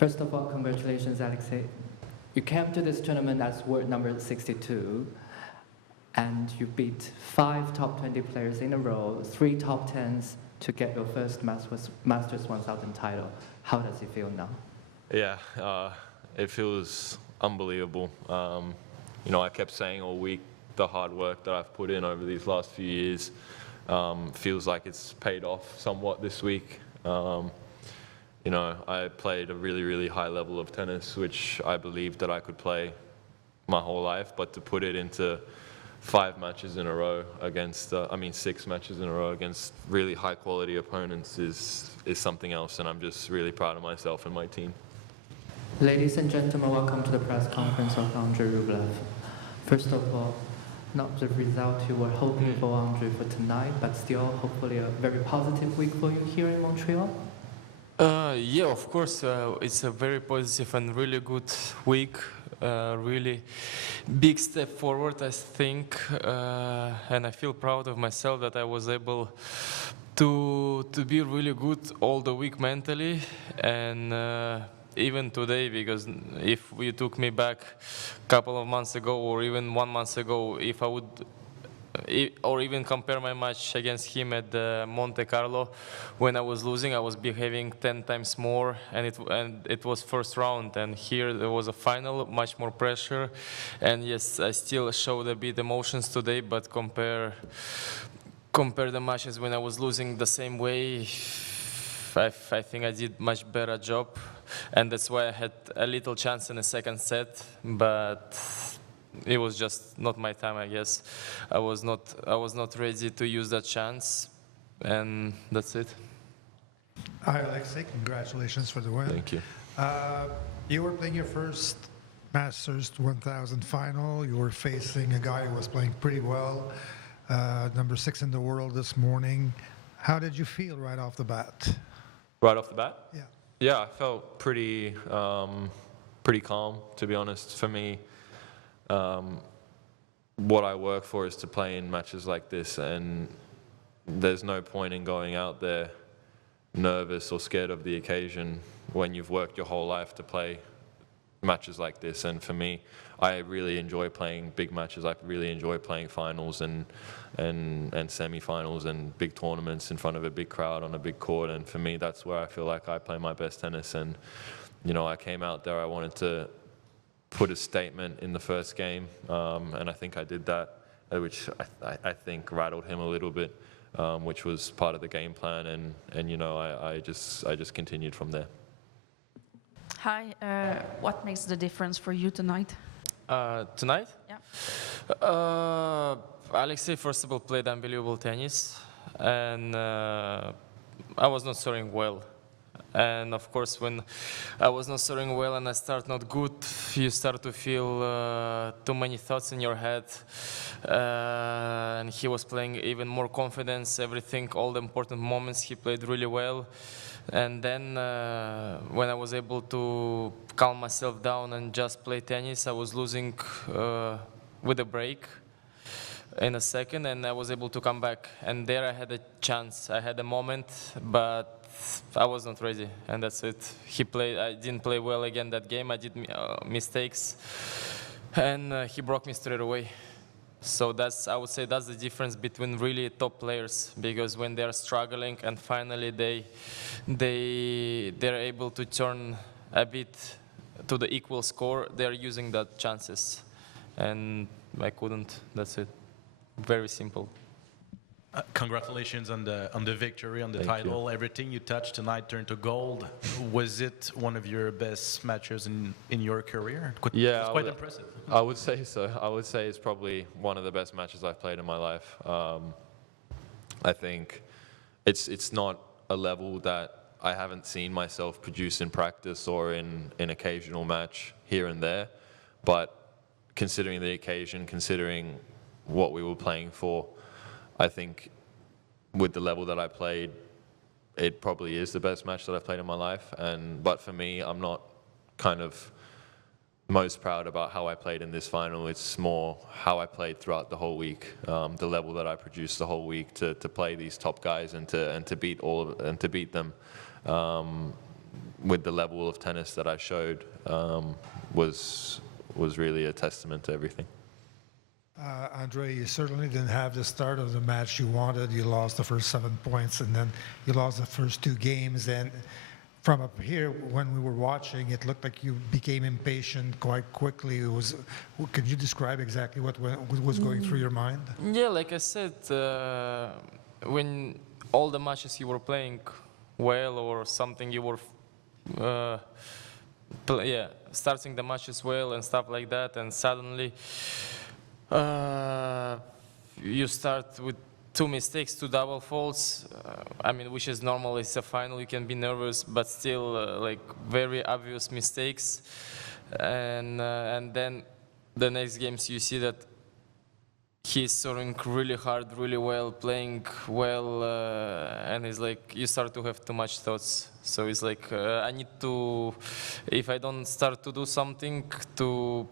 First of all, congratulations, Alexei. You came to this tournament as world number 62, and you beat 5 top 20 players in a row, 3 top 10s to get your first Masters 1000 title. How does it feel now? Yeah, it feels unbelievable. I kept saying all week the hard work that I've put in over these last few years feels like it's paid off somewhat this week. I played a really, really high level of tennis, which I believed that I could play my whole life, but to put it into 5 matches in a row against, 6 matches in a row against really high quality opponents is something else, and I'm just really proud of myself and my team. Ladies and gentlemen, welcome to the press conference of Andrey Rublev. First of all, not the result you were hoping for, Andrey, for tonight, but still hopefully a very positive week for you here in Montreal. Yeah, of course, it's a very positive and really good week. Really big step forward, I think, and I feel proud of myself that I was able to be really good all the week mentally, and even today, because if you took me back a couple of months ago or even 1 month ago, if I would or even compare my match against him at Monte Carlo, when I was losing, I was behaving 10 times more, and it was first round, and here there was a final, much more pressure, and yes, I still showed a bit emotions today, but compare the matches when I was losing the same way, I think I did much better job, and that's why I had a little chance in the second set, but it was just not my time, I guess. I was not ready to use that chance, and that's it. Hi, Alexei. Congratulations for the win. Thank you. You were playing your first Masters 1000 final. You were facing a guy who was playing pretty well, number 6 in the world this morning. How did you feel right off the bat? Right off the bat? Yeah. Yeah, I felt pretty calm, to be honest. For me, what I work for is to play in matches like this, and there's no point in going out there nervous or scared of the occasion when you've worked your whole life to play matches like this. And for me, I really enjoy playing big matches. I really enjoy playing finals and semi-finals and big tournaments in front of a big crowd on a big court. And for me, that's where I feel like I play my best tennis. And I came out there, I wanted to put a statement in the first game, and I think I did that, which I think rattled him a little bit, which was part of the game plan, and I just continued from there. Hi, what makes the difference for you tonight? Tonight? Yeah. Alexei, first of all, played unbelievable tennis, and I was not serving well. And of course, when I was not serving well and I start not good, you start to feel too many thoughts in your head. And he was playing even more confidence, everything, all the important moments he played really well. And then when I was able to calm myself down and just play tennis, I was losing with a break in a second, and I was able to come back. And there I had a chance, I had a moment, but I was not ready, and that's it. I didn't play well again that game. I did mistakes, and he broke me straight away. So I would say that's the difference between really top players, because when they are struggling and finally they're able to turn a bit to the equal score, they're using that chances, and I couldn't. That's it. Very simple. Congratulations on the victory, on the Thank title. you. Everything you touched tonight turned to gold. Was it one of your best matches in your career? Yeah, it's quite impressive. I would say so. I would say it's probably one of the best matches I've played in my life. I think it's not a level that I haven't seen myself produce in practice or in occasional match here and there. But considering the occasion, considering what we were playing for, I think with the level that I played, it probably is the best match that I've played in my life. But for me, I'm not kind of most proud about how I played in this final. It's more how I played throughout the whole week, the level that I produced the whole week to play these top guys and to beat them. with the level of tennis that I showed was really a testament to everything. Andrey, you certainly didn't have the start of the match you wanted. You lost the first 7 points, and then you lost the first 2 games. And from up here, when we were watching, it looked like you became impatient quite quickly. Could you describe exactly what was going through your mind? Yeah, like I said, when all the matches you were playing well or something, you were starting the matches well and stuff like that, and suddenly you start with 2 mistakes, 2 double faults. I mean, which is normal. It's a final. You can be nervous, but still, like very obvious mistakes. And then the next games, you see that he's serving really hard, really well, playing well, and it's like you start to have too much thoughts. So it's like I need to, if I don't start to do something to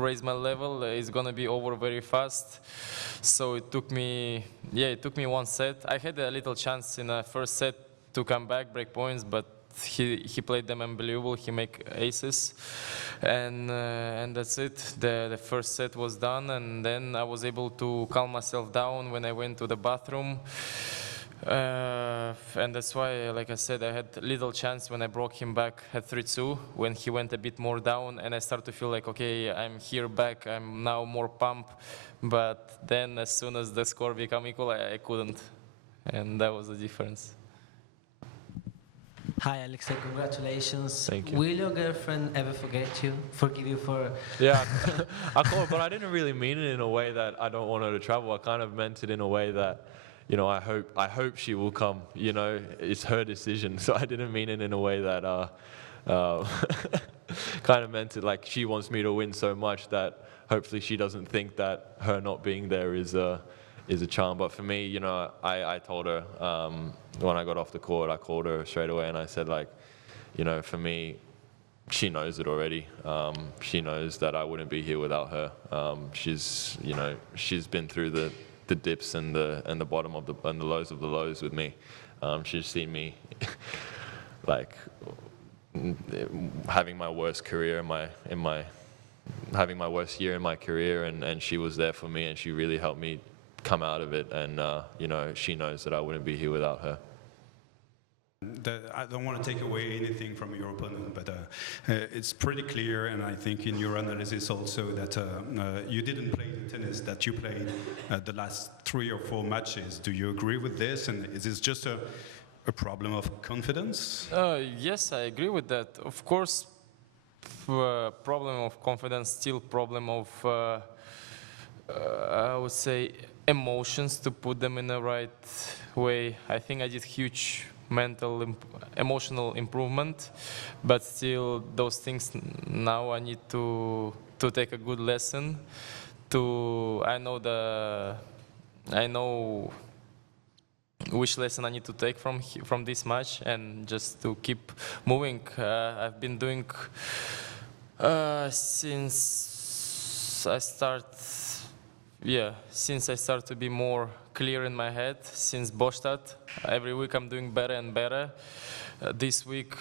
raise my level, it's gonna be over very fast. So it took me 1 set. I had a little chance in the first set to come back, break points, but he played them unbelievable. He make aces, and that's it. The first set was done, and then I was able to calm myself down when I went to the bathroom. And that's why, like I said, I had little chance when I brought him back at 3-2, when he went a bit more down, and I started to feel like, okay, I'm here back, I'm now more pumped. But then as soon as the score became equal, I couldn't, and that was the difference. Hi, Alexei, congratulations. Thank you. Will your girlfriend ever forgive you for... Yeah, I called, but I didn't really mean it in a way that I don't want her to travel. I kind of meant it in a way that, you know, I hope she will come. You know, it's her decision. So I didn't mean it in a way that kind of meant it like she wants me to win so much that hopefully she doesn't think that her not being there is a charm. But for me, you know, I told her when I got off the court, I called her straight away and I said, like, you know, for me, she knows it already. She knows that I wouldn't be here without her. She's been through the dips and the bottom of and the lows of the lows with me. She's seen me like having my worst career having my worst year in my career, and she was there for me, and she really helped me come out of it. And you know, she knows that I wouldn't be here without her. I don't want to take away anything from your opponent, but it's pretty clear, and I think in your analysis also, that you didn't play the tennis that you played the last 3 or 4 matches. Do you agree with this? And is this just a problem of confidence? Yes, I agree with that. Of course, problem of confidence, still problem of, I would say, emotions, to put them in the right way. I think I did huge emotional improvement, but still those things now I need to take a good lesson. I know which lesson I need to take from this match, and just to keep moving. I've been doing since I start to be more clear in my head, since Bostad. Every week I'm doing better and better. This week,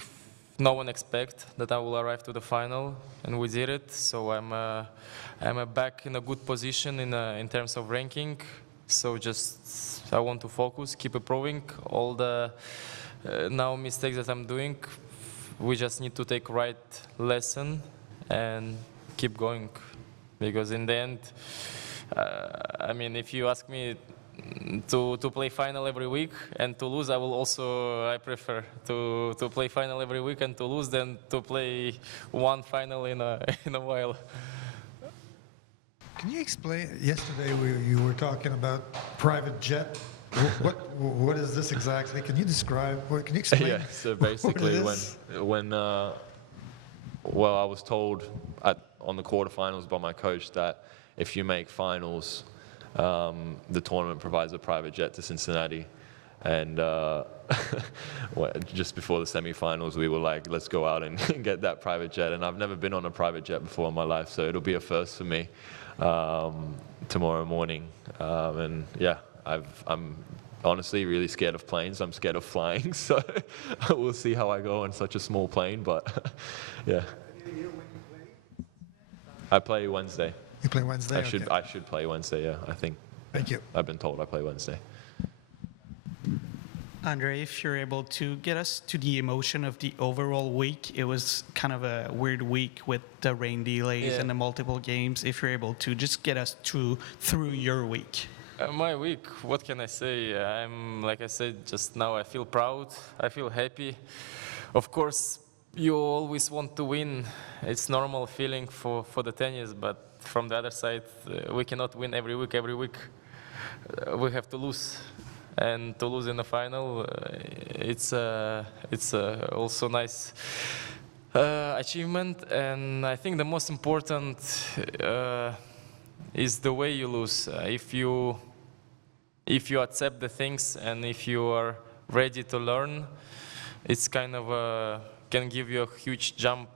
no one expect that I will arrive to the final, and we did it. So I'm back in a good position in terms of ranking. So just I want to focus, keep improving. All the now mistakes that I'm doing, we just need to take right lesson and keep going, because in the end, I mean, if you ask me to play final every week and to lose, I prefer to play final every week and to lose than to play one final in a while. Can you explain, yesterday you were talking about private jet. What is this exactly? Can you describe, can you explain? Yeah, so basically when I was told on the quarterfinals by my coach that if you make finals, the tournament provides a private jet to Cincinnati. And just before the semifinals, we were like, let's go out and get that private jet. And I've never been on a private jet before in my life, so it'll be a first for me tomorrow morning. And yeah, I'm honestly really scared of planes. I'm scared of flying, so we'll see how I go on such a small plane, but yeah. I play Wednesday. You play Wednesday? I should play Wednesday, yeah, I think. Thank you. I've been told I play Wednesday. Andre, if you're able to get us to the emotion of the overall week, it was kind of a weird week with the rain delays and the multiple games. If you're able to just get us through your week. My week, what can I say? Like I said just now, I feel proud, I feel happy. Of course, you always want to win. It's normal feeling for the tennis, but from the other side, we cannot win every week. We have to lose. And to lose in the final, it's also nice achievement. And I think the most important is the way you lose. If you accept the things and if you are ready to learn, it's kind of can give you a huge jump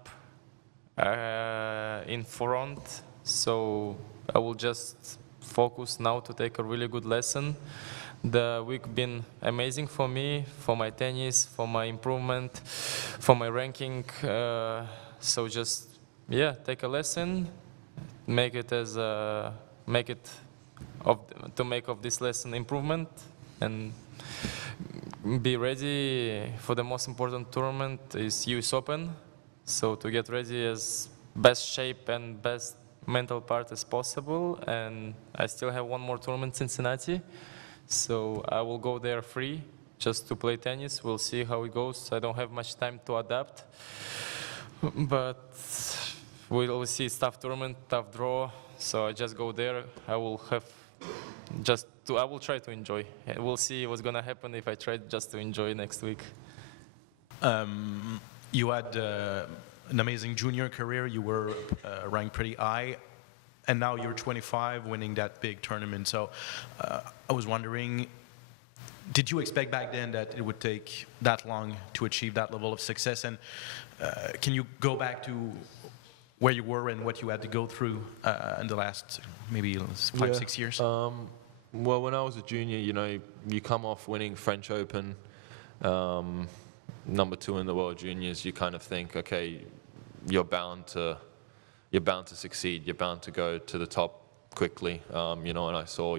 in front. So I will just focus now to take a really good lesson. The week been amazing for me, for my tennis, for my improvement, for my ranking. So just take a lesson, make of this lesson improvement, and be ready for the most important tournament is US Open. So to get ready as best shape and best mental part as possible. And I still have one more tournament, Cincinnati. So I will go there free just to play tennis. We'll see how it goes. I don't have much time to adapt. But we'll see. It's tough tournament, tough draw. So I just go there. I will try to enjoy. We'll see what's going to happen if I try just to enjoy next week. You had an amazing junior career. You were ranked pretty high. And now you're 25, winning that big tournament. So I was wondering, did you expect back then that it would take that long to achieve that level of success? And can you go back to where you were and what you had to go through in the last maybe 5-6 years? Well, when I was a junior, you come off winning French Open, number 2 in the World Juniors. You kind of think, okay, you're bound to succeed. You're bound to go to the top quickly. And I saw,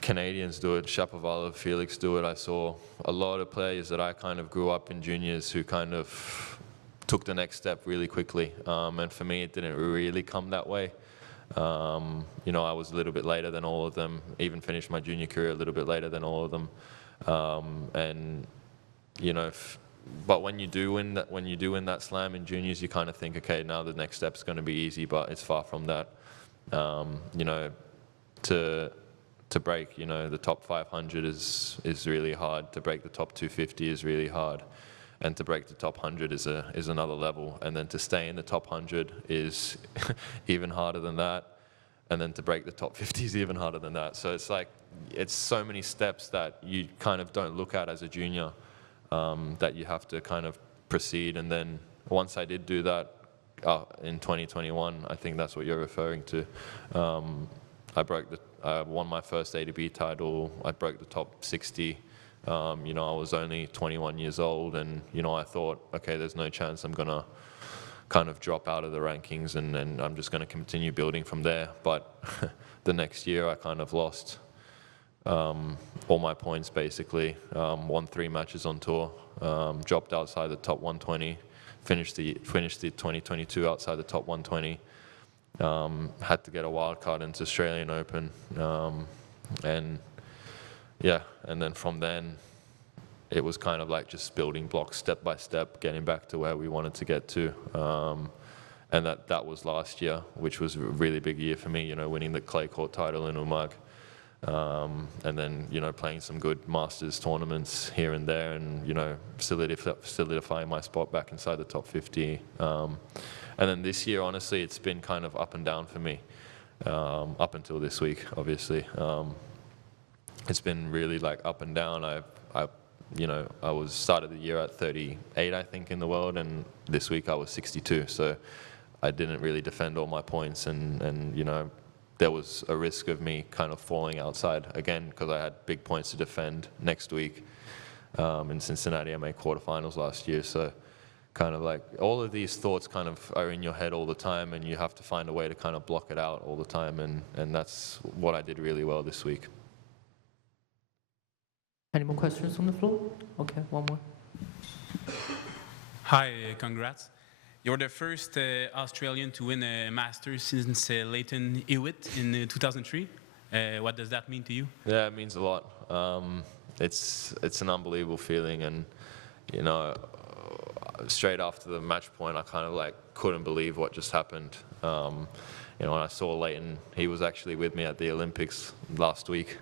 Canadians do it, Shapovalov, Felix do it. I saw a lot of players that I kind of grew up in juniors who kind of took the next step really quickly. And for me, it didn't really come that way. I was a little bit later than all of them, even finished my junior career a little bit later than all of them. But when you do win that slam in juniors, you kind of think, okay, now the next step's going to be easy, but it's far from that. To break, the top 500 is really hard. To break the top 250 is really hard, and to break the top 100 is another level. And then to stay in the top 100 is even harder than that. And then to break the top 50 is even harder than that. So it's so many steps that you kind of don't look at as a junior. That you have to kind of proceed. And then once I did do that in 2021, I think that's what you're referring to. I won my first ATP title. I broke the top 60. I was only 21 years old, and I thought, okay, there's no chance I'm gonna kind of drop out of the rankings, and I'm just gonna continue building from there. But the next year, I kind of lost all my points basically, won 3 matches on tour, dropped outside the top 120, finished the 2022 outside the top 120, had to get a wild card into Australian Open, and then from then it was kind of like just building blocks step by step, getting back to where we wanted to get to, and that was last year, which was a really big year for me, winning the clay court title in Umag. And then, playing some good Masters tournaments here and there, and, solidifying my spot back inside the top 50. And then this year, honestly, it's been kind of up and down for me, up until this week, obviously. It's been really up and down. I was started the year at 38, I think, in the world, and this week I was 62. So I didn't really defend all my points, and there was a risk of me kind of falling outside again because I had big points to defend next week. In Cincinnati, I made quarterfinals last year, so kind of like all of these thoughts kind of are in your head all the time, and you have to find a way to kind of block it out all the time, and that's what I did really well this week. Any more questions on the floor? Okay, one more. Hi, congrats. You're the first Australian to win a Masters since Leighton Hewitt in 2003. What does that mean to you? Yeah, it means a lot. It's an unbelievable feeling, and you know, straight after the match point, I kind of like couldn't believe what just happened. You know, when I saw Leighton, he was actually with me at the Olympics last week,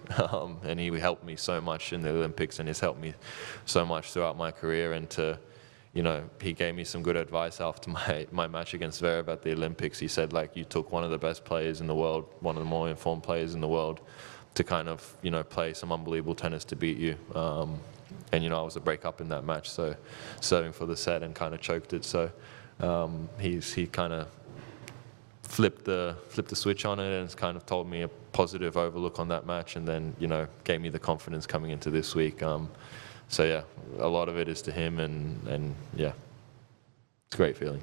and he helped me so much in the Olympics, and he's helped me so much throughout my career. And to, you know, he gave me some good advice after my match against Zverev at the Olympics. He said, like, you took one of the best players in the world, one of the more informed players in the world, to kind of, you know, play some unbelievable tennis to beat you. And, you know, I was a break-up in that match, so serving for the set and kind of choked it. So he kind of flipped the switch on it, and it's kind of told me a positive overlook on that match, and then, you know, gave me the confidence coming into this week. So yeah, a lot of it is to him, and yeah, it's a great feeling.